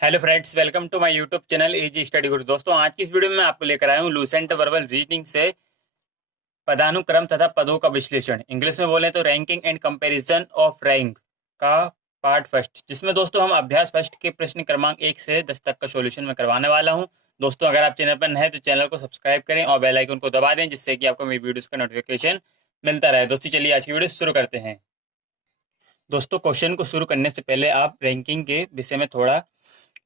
Hello friends, welcome to my YouTube channel AG study guru. दोस्तों, आज की इस वीडियो में मैं आपको लेकर आया हूँ लूसेंट वर्बल रीजनिंग से पदानुक्रम तथा पदों का विश्लेषण, इंग्लिश में बोले तो ranking and comparison of rank का पार्ट फर्स्ट, जिसमें दोस्तों हम अभ्यास फर्स्ट के प्रश्न क्रमांक 1 से 10 तक का सॉल्यूशन मैं करवाने वाला हूं। दोस्तों, अगर आप चैनल पर नए हैं तो चैनल को सब्सक्राइब करें और बेल आइकन को दबा दें, जिससे कि आपको मेरी वीडियोस का नोटिफिकेशन मिलता रहे। दोस्तों, चलिए आज की वीडियो शुरू करते हैं। दोस्तों, क्वेश्चन को शुरू करने से पहले आप रैंकिंग के विषय में थोड़ा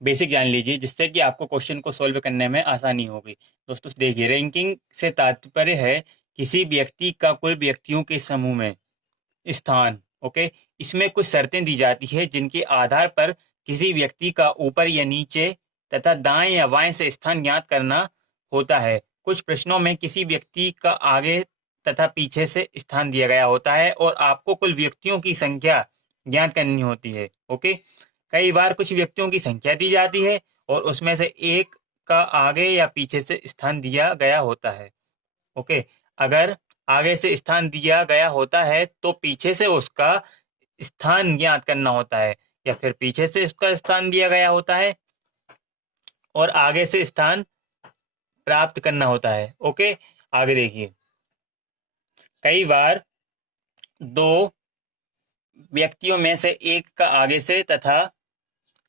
बेसिक जान लीजिए, जिससे कि आपको क्वेश्चन को सॉल्व करने में आसानी होगी। दोस्तों देखिए, रैंकिंग से तात्पर्य है किसी व्यक्ति का कुल व्यक्तियों के समूह में स्थान। ओके, इसमें कुछ शर्तें दी जाती है जिनके आधार पर किसी व्यक्ति का ऊपर या नीचे तथा दाएं या बाएं से स्थान ज्ञात करना होता है। कुछ प्रश्नों में किसी व्यक्ति का आगे तथा पीछे से स्थान दिया गया होता है और आपको कुल व्यक्तियों की संख्या ज्ञात करनी होती है। ओके, कई बार कुछ व्यक्तियों की संख्या दी जाती है और उसमें से एक का आगे या पीछे से स्थान दिया गया होता है। ओके, अगर आगे से स्थान दिया गया होता है तो पीछे से उसका स्थान ज्ञात करना होता है, या फिर पीछे से उसका स्थान दिया गया होता है और आगे से स्थान प्राप्त करना होता है। ओके, आगे देखिए, कई बार दो व्यक्तियों में से एक का आगे से तथा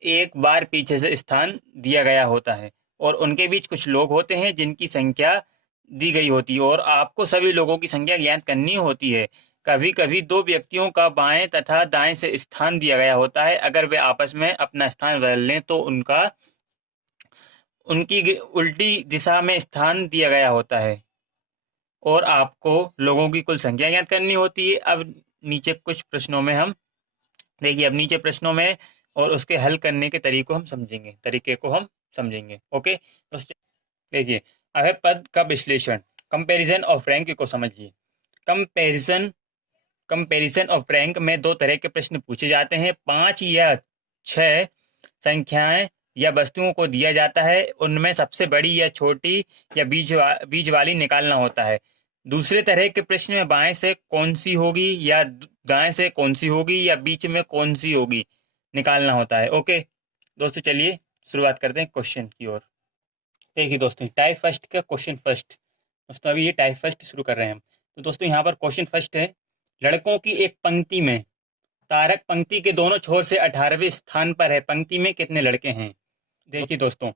एक बार पीछे से स्थान दिया गया होता है और उनके बीच कुछ लोग होते हैं जिनकी संख्या दी गई होती है और आपको सभी लोगों की संख्या ज्ञात करनी होती है। कभी कभी दो व्यक्तियों का बाएं तथा दाएं से स्थान दिया गया होता है। अगर वे आपस में अपना स्थान बदल लें तो उनकी उल्टी दिशा में स्थान दिया गया होता है और आपको लोगों की कुल संख्या ज्ञात करनी होती है। अब नीचे कुछ प्रश्नों में हम देखिए, अब नीचे प्रश्नों में और उसके हल करने के तरीके को हम समझेंगे। ओके, तो देखिए, अब है पद का विश्लेषण, कंपैरिजन ऑफ रैंक को समझिए। कंपैरिजन कंपैरिजन ऑफ रैंक में दो तरह के प्रश्न पूछे जाते हैं। 5 या 6 संख्याएं या वस्तुओं को दिया जाता है, उनमें सबसे बड़ी या छोटी या बीच वाली निकालना होता है। दूसरे तरह के प्रश्न में बाएं से कौन सी होगी या दाएं से कौन सी होगी या बीच में कौन सी होगी निकालना होता है। ओके दोस्तों, चलिए शुरुआत करते हैं क्वेश्चन की ओर। देखिए दोस्तों, टाइप फर्स्ट का क्वेश्चन फर्स्ट। दोस्तों, अभी ये टाइप फर्स्ट शुरू कर रहे हैं हम। तो दोस्तों, यहाँ पर क्वेश्चन फर्स्ट है, लड़कों की एक पंक्ति में तारक पंक्ति के दोनों छोर से 18वें स्थान पर है, पंक्ति में कितने लड़के हैं। देखिए दोस्तों,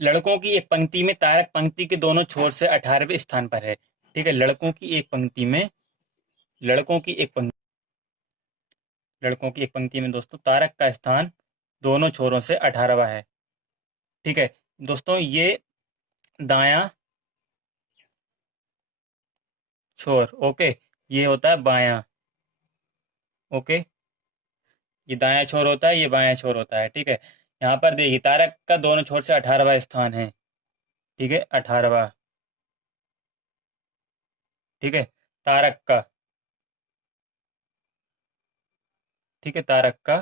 लड़कों की एक पंक्ति में तारक पंक्ति के दोनों छोर से 18वें स्थान पर है। ठीक है, लड़कों की एक पंक्ति लड़कों की एक पंक्ति में दोस्तों तारक का स्थान दोनों छोरों से 18वां है। ठीक है दोस्तों, ये दाया छोर। ओके, ये होता है बायां। ओके, ये दाया छोर होता है, ये बायां छोर होता है। ठीक है, यहाँ पर देखिए, तारक का दोनों छोर से 18वां स्थान है। ठीक है, 18वां। ठीक है, तारक का ठीक है, तारक का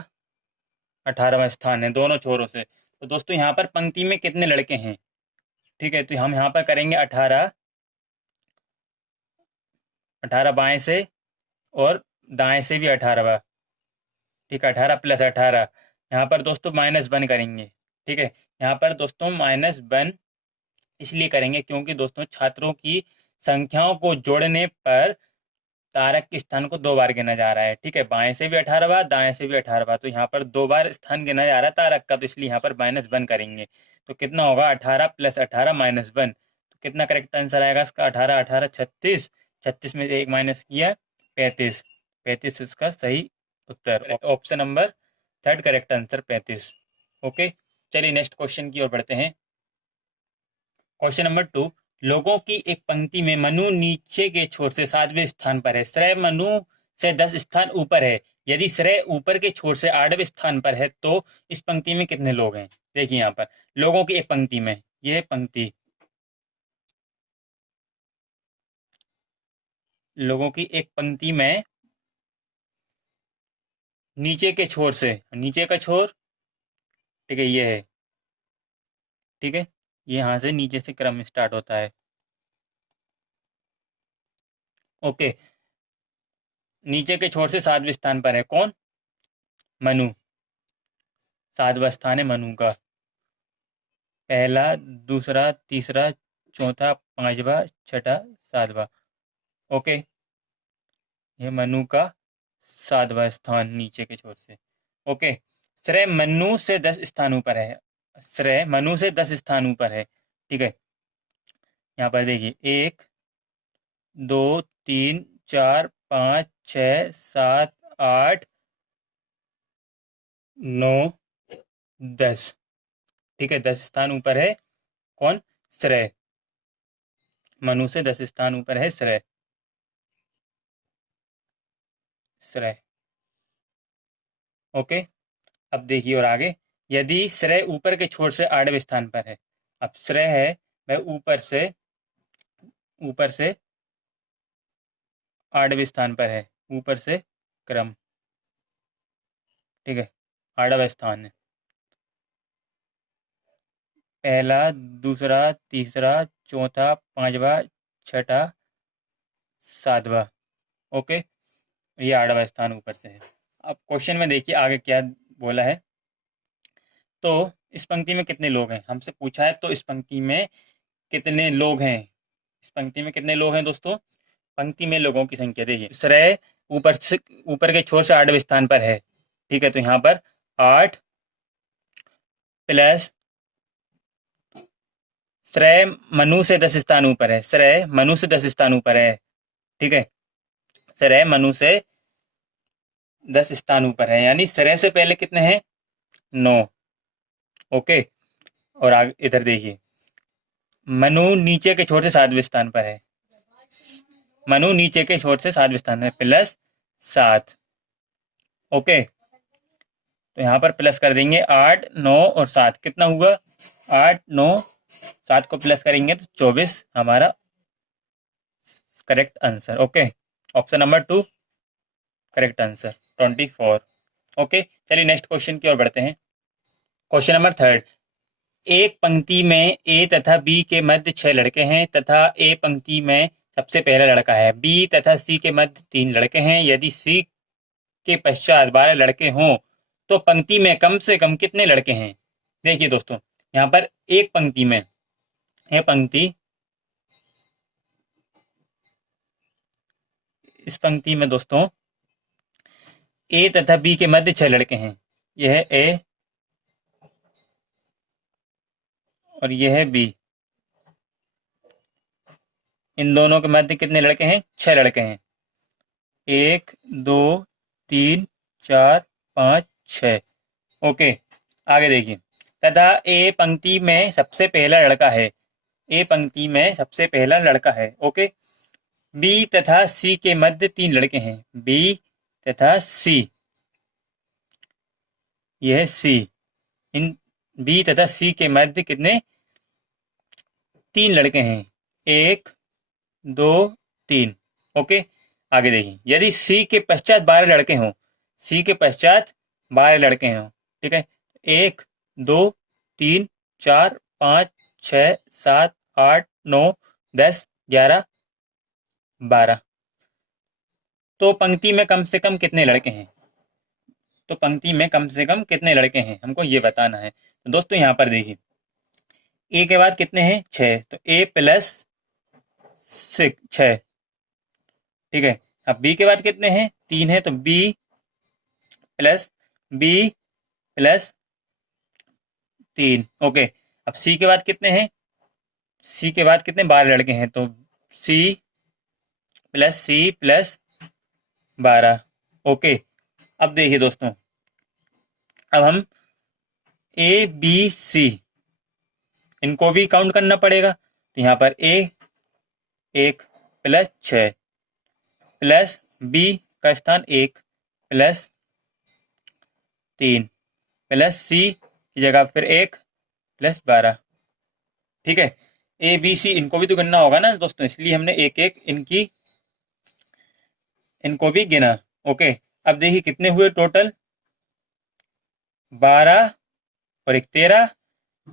18वां स्थान है दोनों छोरों से। तो दोस्तों, यहाँ पर पंक्ति में कितने लड़के हैं। ठीक है, तो हम यहाँ पर करेंगे 18, 18 बाएं से और दाएं से भी 18वां। ठीक है, 18 प्लस 18, यहाँ पर दोस्तों -1 करेंगे। ठीक है, यहाँ पर दोस्तों -1 इसलिए करेंगे क्योंकि दोस्तों छात्रों की संख्याओं को जोड़ने पर तारक के स्थान को 2 बार गिना जा रहा है। ठीक है, बाएं से भी 18वां, दाएं से भी 18वां, तो यहाँ पर 2 बार स्थान गिना जा रहा है तारक का, तो इसलिए यहाँ पर -1 करेंगे। तो कितना होगा, 18 प्लस 18 -1, तो कितना करेक्ट आंसर आएगा इसका, 18 18 36, 36 में से एक माइनस किया 35, 35 इसका सही उत्तर, option number third correct answer 35। Okay, चलिए नेक्स्ट क्वेश्चन की ओर बढ़ते हैं। क्वेश्चन नंबर 2, लोगों की एक पंक्ति में मनु नीचे के छोर से 7वें स्थान पर है, श्रेय मनु से 10 स्थान ऊपर है। यदि श्रेय ऊपर के छोर से 8वें स्थान पर है तो इस पंक्ति में कितने लोग हैं। देखिए, यहाँ पर लोगों की एक पंक्ति में, यह पंक्ति लोगों की एक पंक्ति में नीचे के छोर से, नीचे का छोर, ठीक है, ये है। ठीक है, ये यहाँ से नीचे से क्रम स्टार्ट होता है। ओके, नीचे के छोर से 7वें स्थान पर है कौन, मनु। सातवां स्थान है मनु का। पहला, दूसरा, तीसरा, चौथा, पांचवा, छठा, सातवां। ओके, ये मनु का सातवां स्थान नीचे के छोर से। ओके, श्रेय मनु से 10 स्थान ऊपर है। श्रेय मनु से 10 स्थान ऊपर है। ठीक है, यहाँ पर देखिए 1, 2, 3, 4, 5, 6, 7, 8, 9, 10। ठीक है, 10 स्थान ऊपर है कौन? श्रेय। मनु से 10 स्थान ऊपर है श्रेय। श्रेय। ओके, अब देखिए और आगे, यदि श्रेय ऊपर के छोर से 8वें स्थान पर है। अब श्रेय है वह ऊपर से 8वें स्थान पर है, ऊपर से क्रम। ठीक है, 8वां स्थान है। पहला, दूसरा, तीसरा, चौथा, पांचवा, छठा, सातवां। ओके, ये 8वां स्थान ऊपर से है। अब क्वेश्चन में देखिए आगे क्या बोला है। तो इस पंक्ति में कितने लोग हैं, हमसे पूछा है। तो इस पंक्ति में कितने लोग हैं? इस पंक्ति में कितने लोग हैं दोस्तों? पंक्ति में लोगों की संख्या देखिए, श्रेय ऊपर के छोर से 8वें स्थान पर है। ठीक है, तो यहाँ पर 8 प्लस श्रेय मनु से 10 स्थान ऊपर है। श्रेय मनु से 10 स्थान ऊपर है। ठीक है, श्रेय मनु से 10 स्थान ऊपर है, यानी श्रेय से पहले कितने हैं? 9। ओके, और आगे इधर देखिए, मनु नीचे के छोर से 7वें स्थान पर है। मनु नीचे के छोर से 7वें स्थान है, प्लस 7। ओके, तो यहाँ पर प्लस कर देंगे 8, 9 और 7। कितना हुआ? 8, 9, 7 को प्लस करेंगे तो 24 हमारा correct answer. Okay, option number 2 correct answer 24। Okay, चलिए नेक्स्ट क्वेश्चन की ओर बढ़ते हैं। क्वेश्चन नंबर 3, एक पंक्ति में ए तथा बी के मध्य 6 लड़के हैं तथा ए पंक्ति में सबसे पहला लड़का है। बी तथा सी के मध्य 3 लड़के हैं। यदि सी के पश्चात 12 लड़के हों तो पंक्ति में कम से कम कितने लड़के हैं? देखिए दोस्तों, यहाँ पर एक पंक्ति में, यह पंक्ति, इस पंक्ति में दोस्तों ए तथा बी के मध्य 6 लड़के हैं। यह है ए और यह है बी। इन दोनों के मध्य कितने लड़के हैं? 6 लड़के हैं। 1, 2, 3, 4, 5, 6। ओके, आगे देखिए, तथा ए पंक्ति में सबसे पहला लड़का है। ए पंक्ति में सबसे पहला लड़का है। ओके, बी तथा सी के मध्य 3 लड़के हैं। बी तथा सी, यह सी, इन बी तथा सी के मध्य कितने? 3 लड़के हैं। 1, 2, 3। ओके, आगे देखिए, यदि सी के पश्चात 12 लड़के हों, सी के पश्चात 12 लड़के हों। ठीक है, 1, 2, 3, 4, 5, 6, 7, 8, 9, 10, 11, 12। तो पंक्ति में कम से कम कितने लड़के हैं? तो पंक्ति में कम से कम कितने लड़के हैं, हमको ये बताना है। तो दोस्तों यहाँ पर देखिए, ए के बाद कितने हैं? 6, तो ए प्लस 6। ठीक है, अब बी के बाद कितने हैं? 3 है, तो बी प्लस 3। ओके, अब सी के बाद कितने हैं? सी के बाद कितने? 12 लड़के हैं, तो सी प्लस 12। ओके, अब देखिए दोस्तों, अब हम ए बी सी इनको भी काउंट करना पड़ेगा। तो यहाँ पर ए 1 प्लस 6 प्लस बी का स्थान 1 प्लस 3 प्लस सी की जगह फिर 1 प्लस 12। ठीक है, ए बी सी इनको भी तो गिनना होगा ना दोस्तों, इसलिए हमने एक एक इनको भी गिना। ओके, अब देखिए कितने हुए टोटल? 12 और 1 13,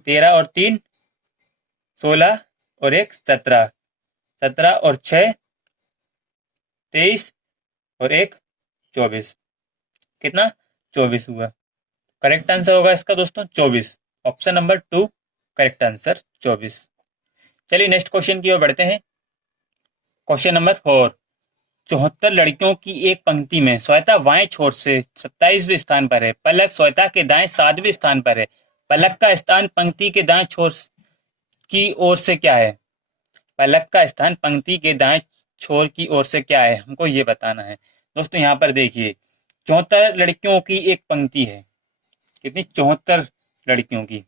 13 और 3 16 और 1 17, 17 और 6 23 और 1 24। कितना? 24 हुआ। करेक्ट आंसर होगा इसका दोस्तों 24। Option number 2 correct answer 24। चलिए नेक्स्ट क्वेश्चन की ओर बढ़ते हैं। Question number 4। 74 लड़कियों की एक पंक्ति में श्वेता बाएं छोर से 27वें स्थान पर है, पलक श्वेता के दाएं 7वें स्थान पर है। पलक का स्थान पंक्ति के दाएं छोर की ओर से क्या है? पलक का स्थान पंक्ति के दाएं छोर की ओर से क्या है, हमको ये बताना है। दोस्तों यहाँ पर देखिए 74 लड़कियों की एक पंक्ति है। कितनी? 74 लड़कियों की,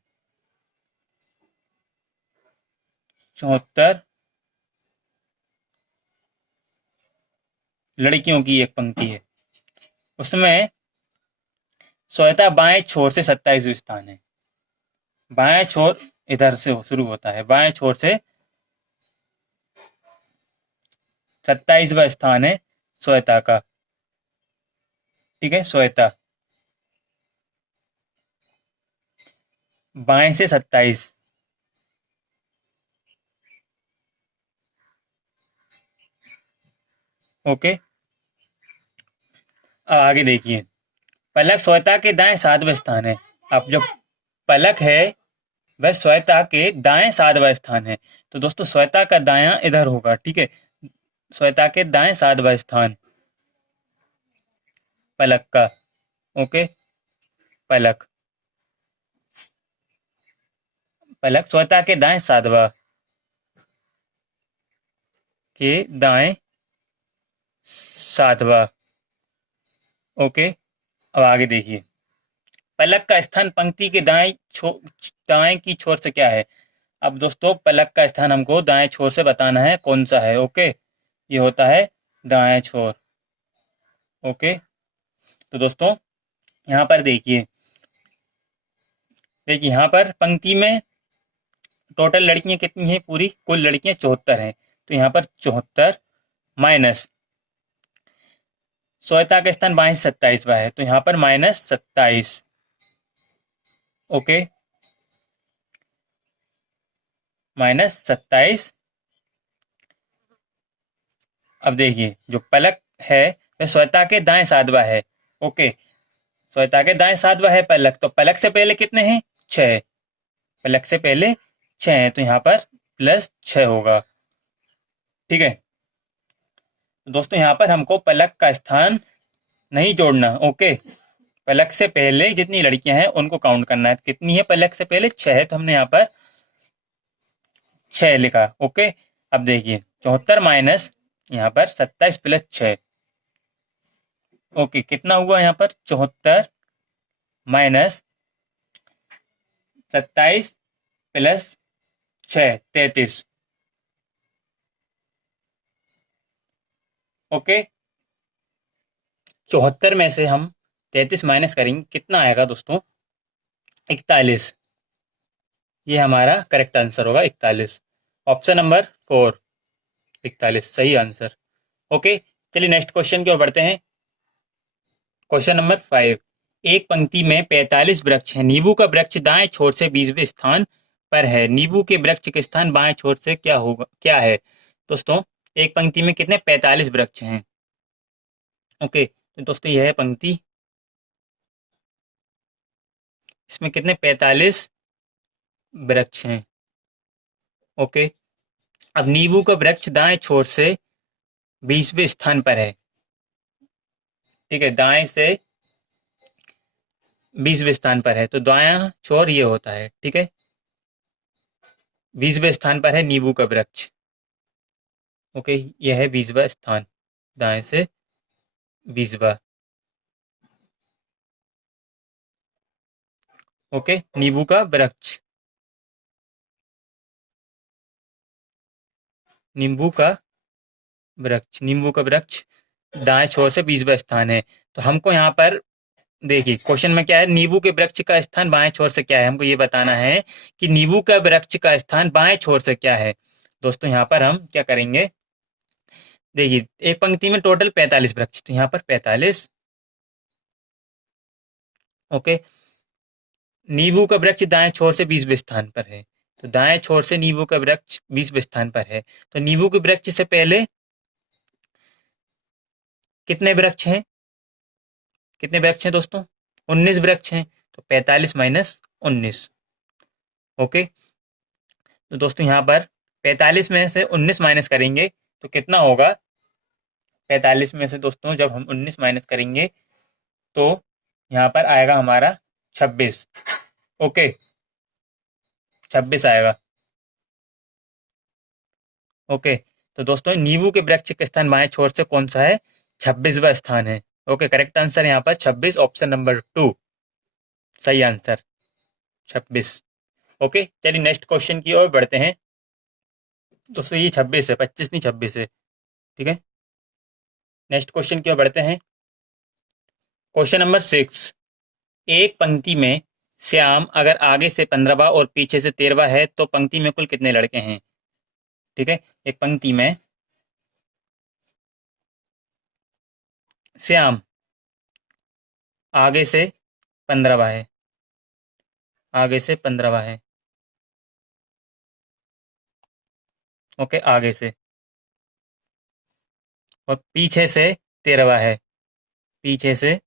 74 लड़कियों की एक पंक्ति है। उसमें श्वेता बाएं छोर से 27वें स्थान है। बाएं छोर इधर से शुरू होता है, बाएं छोर से 27वां स्थान है श्वेता का। ठीक है, श्वेता बाएं से 27। ओके, अब आगे देखिए, पलक श्वेता के दाएं 7वें स्थान है। अब जो पलक है वह श्वेता के दाएं 7वां स्थान है। तो दोस्तों श्वेता का दायां इधर होगा। ठीक है, श्वेता के दाएं 7वां स्थान पलक का। ओके, पलक पलक श्वेता के दाएं 7वां के दाएं 7वां। ओके, अब आगे देखिए, पलक का स्थान पंक्ति के दाएं की छोर से क्या है? अब दोस्तों पलक का स्थान हमको दाएं छोर से बताना है कौन सा है। ओके, ये होता है दाएं छोर। ओके, तो दोस्तों यहाँ पर देखिए यहाँ पर पंक्ति में टोटल लड़कियां कितनी हैं? पूरी कुल लड़कियां 74 हैं। तो यहाँ पर 74 माइनस श्वेता का स्थान बाएं 27वां है, तो यहाँ पर -27। ओके, -27। अब देखिए जो पलक है वह श्वेता के दाएं 7वां है। ओके, श्वेता के दाएं 7वां है पलक, तो पलक से पहले कितने हैं? 6। पलक से पहले 6 है, तो यहाँ पर +6 होगा। ठीक है, दोस्तों यहाँ पर हमको पलक का स्थान नहीं जोड़ना। ओके, पलक से पहले जितनी लड़कियां हैं उनको काउंट करना है। कितनी है पलक से पहले? 6 है, तो हमने यहाँ पर 6 लिखा। ओके, अब देखिए 74 माइनस यहाँ पर 27 + 6। ओके, कितना हुआ यहाँ पर? 74 माइनस 27 + 6, 33। ओके, 74 में से हम 33 माइनस करेंगे, कितना आएगा दोस्तों? 41। ये हमारा करेक्ट आंसर होगा 41। ऑप्शन नंबर 4 41 सही आंसर। ओके, चलिए नेक्स्ट क्वेश्चन की ओर बढ़ते हैं। Question number 5। एक पंक्ति में 45 वृक्ष हैं। नींबू का वृक्ष दाएं छोर से 20वें स्थान पर है। नींबू के वृक्ष के स्थान बाएं छोर से क्या है? दोस्तों एक पंक्ति में कितने? 45 वृक्ष हैं। ओके, तो दोस्तों यह है पंक्ति, इसमें कितने? 45 वृक्ष हैं। ओके, अब नींबू का वृक्ष दाएं छोर से 20वें स्थान पर है। ठीक है, दाएं से 20वें स्थान पर है, तो दायां छोर ये होता है। ठीक है, 20वें स्थान पर है नींबू का वृक्ष। ओके, यह है 20वां स्थान, दाएं से 20वां। ओके, नींबू का वृक्ष, नींबू का नींबू का वृक्ष दाएं छोर से 20वां स्थान है। तो हमको यहाँ पर देखिए क्वेश्चन में क्या है? नींबू के वृक्ष का स्थान बाएं छोर से क्या है, हमको ये बताना है कि नींबू का वृक्ष का स्थान बाएं छोर से क्या है। दोस्तों यहाँ पर हम क्या करेंगे? देखिए एक पंक्ति में टोटल 45 वृक्ष, तो यहाँ पर 45। ओके, नींबू का वृक्ष दाएं छोर से 20वें स्थान पर है, तो दाएं छोर से नींबू का वृक्ष 20वें स्थान पर है। तो नींबू के वृक्ष से पहले कितने वृक्ष हैं? कितने वृक्ष हैं दोस्तों? 19 वृक्ष हैं। तो 45 माइनस 19। ओके, तो दोस्तों यहाँ पर 45 में से 19 माइनस करेंगे तो कितना होगा? 45 में से दोस्तों जब हम 19 माइनस करेंगे तो यहाँ पर आएगा हमारा 26। ओके, 26 आएगा। ओके, तो दोस्तों नींबू के वृक्ष के स्थान बाएं छोर से कौन सा है? 26वां स्थान है। ओके, करेक्ट आंसर यहाँ पर 26, ऑप्शन नंबर 2 सही आंसर 26। ओके, चलिए नेक्स्ट क्वेश्चन की ओर बढ़ते हैं। दोस्तों ये 26 है, 25 नहीं 26 है। ठीक है, नेक्स्ट क्वेश्चन की ओर बढ़ते हैं। क्वेश्चन नंबर 6, एक पंक्ति में श्याम अगर आगे से 15वां और पीछे से 13वां है तो पंक्ति में कुल कितने लड़के हैं? ठीक है, एक पंक्ति में श्याम आगे से 15वां है, आगे से 15वां है। ओके, आगे से, और पीछे से 13वां है, पीछे से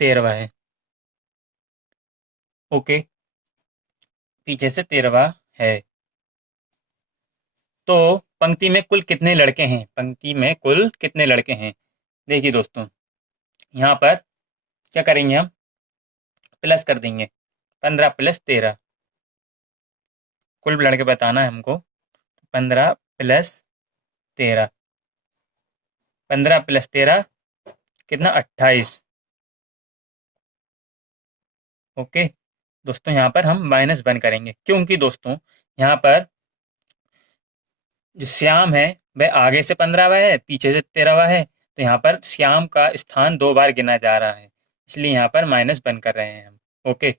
13वां है। ओके, पीछे से 13वां है तो पंक्ति में कुल कितने लड़के हैं? पंक्ति में कुल कितने लड़के हैं? देखिए दोस्तों, यहाँ पर क्या करेंगे हम? प्लस कर देंगे, 15 प्लस 13, कुल लड़के बताना है हमको। 15 प्लस 13, 15 प्लस 13 कितना? 28। ओके दोस्तों, यहाँ पर हम -1 करेंगे क्योंकि दोस्तों यहाँ पर जो श्याम है वह आगे से 15वां है, पीछे से 13वां है, तो यहाँ पर श्याम का स्थान 2 बार गिना जा रहा है, इसलिए यहाँ पर -1 कर रहे हैं हम। ओके,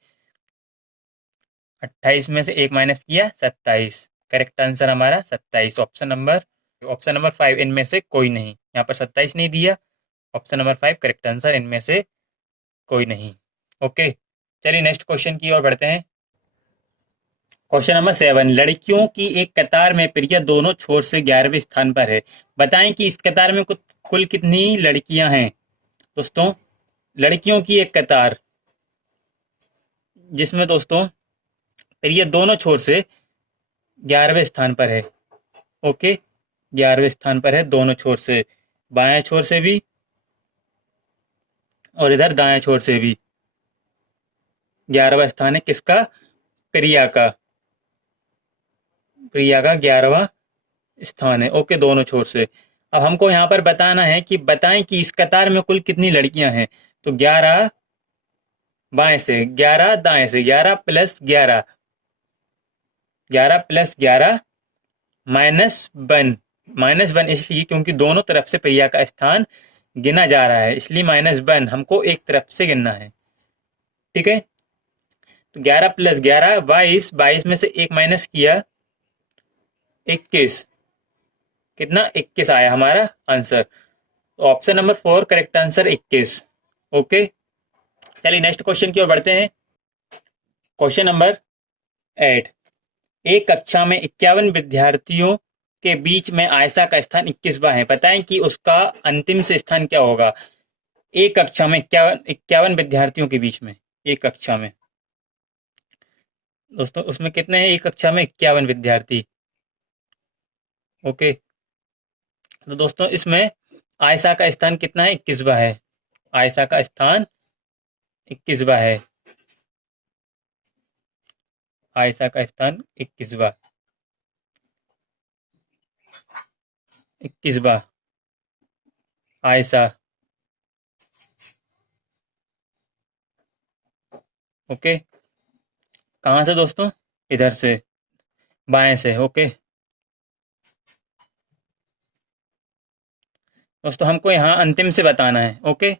28 में से 1 माइनस किया, 27। करेक्ट आंसर हमारा 27, ऑप्शन नंबर 5 इनमें से कोई नहीं। यहाँ पर 27 नहीं दिया, ऑप्शन नंबर 5 करेक्ट आंसर, इनमें से कोई नहीं। ओके, चलिए नेक्स्ट क्वेश्चन की ओर बढ़ते हैं। क्वेश्चन नंबर 7, लड़कियों की एक कतार में प्रिया दोनों छोर से 11वें स्थान पर है। बताएं कि इस कतार में कुल कितनी लड़कियां हैं? दोस्तों लड़कियों की एक कतार जिसमें दोस्तों प्रिया दोनों छोर से 11वें स्थान पर है। ओके, 11वें स्थान पर है दोनों छोर से, बाएं छोर से भी और इधर दाएं छोर से भी। 11वां स्थान है किसका? प्रिया का, प्रिया का 11वां स्थान है। ओके, दोनों छोर से। अब हमको यहाँ पर बताना है कि बताएं कि इस कतार में कुल कितनी लड़कियां हैं? तो 11 बाएं से, 11 दाएं से, 11 प्लस 11, 11 प्लस 11 -1। -1 इसलिए क्योंकि दोनों तरफ से प्रिया का स्थान गिना जा रहा है, इसलिए -1 हमको एक तरफ से गिनना है। ठीक है, तो 11 प्लस 11 22, 22 में से 1 माइनस किया, 21। कितना? 21 आया हमारा answer, option number 4 correct answer 21। Okay, चलिए नेक्स्ट क्वेश्चन की ओर बढ़ते हैं। क्वेश्चन नंबर 8, एक कक्षा में 51 विद्यार्थियों के बीच में आयशा का स्थान 21वां है। बताएं कि उसका अंतिम से स्थान क्या होगा? एक कक्षा में 51 विद्यार्थियों के बीच में, एक कक्षा में दोस्तों उसमें कितने हैं? एक कक्षा में 51 विद्यार्थी। ओके, तो दोस्तों इसमें आयशा का स्थान कितना है? 21वां है, आयशा का स्थान 21वां है, आयशा का स्थान 21वां, 21वां आयशा। ओके, कहाँ से दोस्तों? इधर से, बाएं से। ओके दोस्तों, हमको यहाँ अंतिम से बताना है। ओके,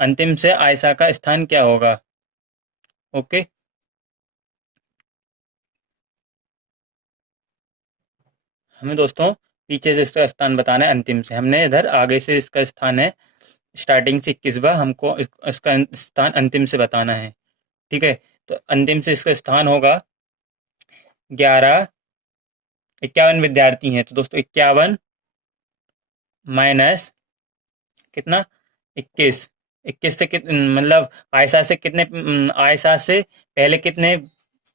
अंतिम से आयशा का स्थान क्या होगा? ओके, हमें दोस्तों पीछे से इसका स्थान बताना है, अंतिम से। हमने इधर आगे से इसका स्थान है, स्टार्टिंग से 21वां, हमको इसका स्थान अंतिम से बताना है। ठीक है, तो अंतिम से इसका स्थान होगा 11, 51 विद्यार्थी हैं तो दोस्तों 51 माइनस कितना? 21, 21 से मतलब आयशा से कितने आयशा से पहले कितने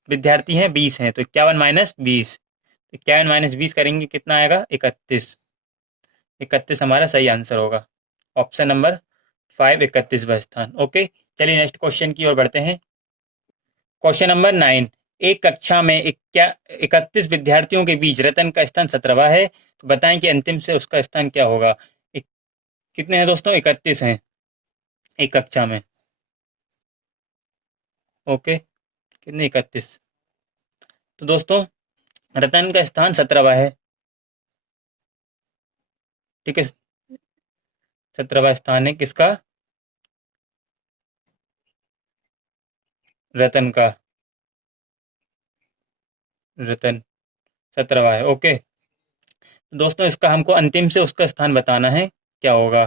विद्यार्थी हैं? 20 हैं, तो 51 माइनस 20, 51 माइनस 20 करेंगे कितना आएगा? 31। 31 हमारा सही आंसर होगा। ऑप्शन नंबर 5 31वां स्थान। ओके, चलिए नेक्स्ट क्वेश्चन की ओर बढ़ते हैं। क्वेश्चन नंबर 9, एक कक्षा में 31 विद्यार्थियों के बीच रतन का स्थान 17वां है, तो बताएं कि अंतिम से उसका स्थान क्या होगा? कितने हैं दोस्तों? 31 हैं एक कक्षा में। ओके, कितने? 31। तो दोस्तों रतन का स्थान 17वां है, ठीक है। 17वां स्थान है किसका? रतन का। रतन 17वां है। ओके, तो दोस्तों इसका हमको अंतिम से उसका स्थान बताना है, क्या होगा?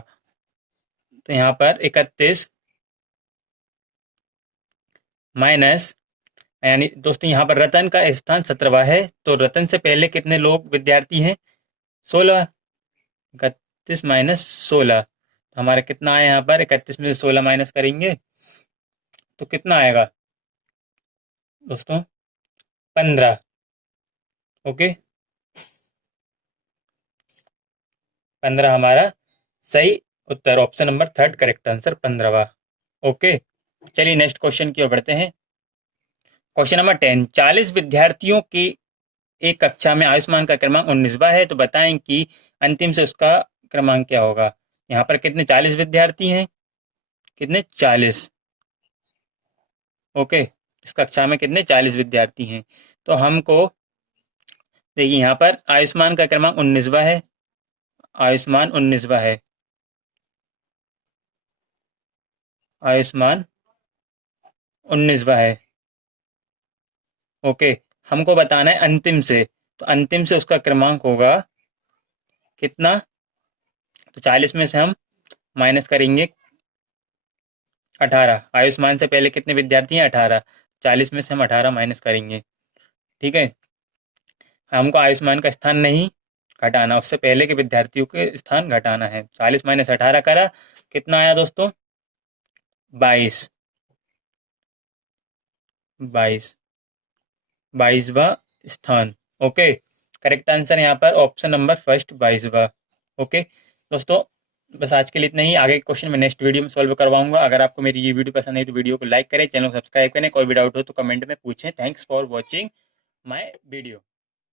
तो यहाँ पर 31 माइनस, यानी दोस्तों यहाँ पर रतन का स्थान 17वां है, तो रतन से पहले कितने लोग विद्यार्थी हैं? 16। 31 माइनस 16, तो हमारा कितना आया? यहाँ पर 31 में से 16 माइनस करेंगे तो कितना आएगा दोस्तों? 15। ओके, 15 हमारा सही उत्तर, ऑप्शन नंबर 3 करेक्ट आंसर 15वां। ओके, चलिए नेक्स्ट क्वेश्चन की ओर बढ़ते हैं। क्वेश्चन नंबर 10, 40 विद्यार्थियों की एक कक्षा में आयुष्मान का क्रमांक 19वां है, तो बताएं कि अंतिम से उसका क्रमांक क्या होगा? यहाँ पर कितने? 40 विद्यार्थी हैं। कितने? 40। ओके, इस कक्षा में कितने? 40 विद्यार्थी हैं। तो हमको देखिए यहाँ पर आयुष्मान का क्रमांक 19वां है, आयुष्मान 19वां है, आयुष्मान 19वां है। ओके, हमको बताना है अंतिम से, तो अंतिम से उसका क्रमांक होगा कितना? तो 40 में से हम माइनस करेंगे 18। आयुष्मान से पहले कितने विद्यार्थी हैं? 18। 40 में से हम 18 माइनस करेंगे, ठीक है। हमको आयुष्मान का स्थान नहीं घटाना, उससे पहले के विद्यार्थियों के स्थान घटाना है। 40 माइनस 18 करा, कितना आया दोस्तों? 22। 22, 22वां स्थान। ओके, करेक्ट आंसर यहाँ पर ऑप्शन नंबर फर्स्ट 22वां। ओके दोस्तों, बस आज के लिए इतना ही। आगे के क्वेश्चन मैं नेक्स्ट वीडियो में सॉल्व करवाऊंगा। अगर आपको मेरी ये वीडियो पसंद आई तो वीडियो को लाइक करें, चैनल को सब्सक्राइब करें, कोई भी डाउट हो तो कमेंट में पूछें। Thanks for watching my video.